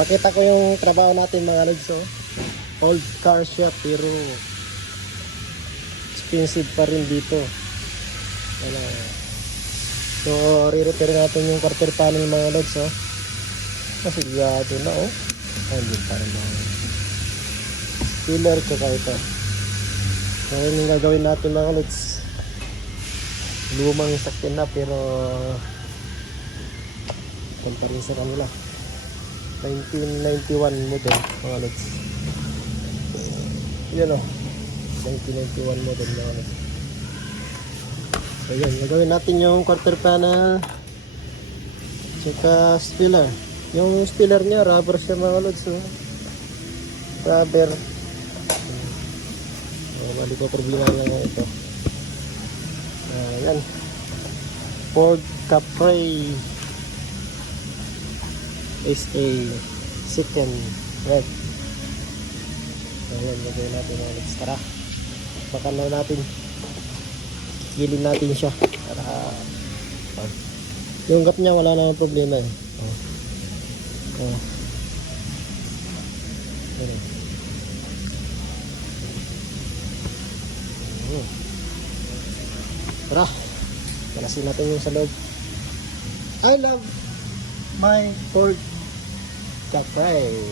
Pakita ko yung trabaho natin mga lods. So, old car shop pero expensive pa rin dito. Ano. So, re-repair natin yung quarter panel mga lods. Oh. Kasi gado na oh. Hindi pa rin mga filler ko ito. So, yun yung gagawin natin mga lods. Lumang sakyan na pero pa rin sa kanila. 1991 model mga lods. Yan o, 1991 model mga lods. So yan, gagawin natin yung quarter panel tsaka spiller. Yung spiller nya rubber siya mga lods. Rubber. Bali ko problema lang ito. Yan, Ford Capri SA second red. Ayan, gagawin natin mga lods. Tara, baka na natin gilin natin siya para yung gap niya wala namang problema eh. Tara, palasin natin yung sa loob. I love my Ford Capri.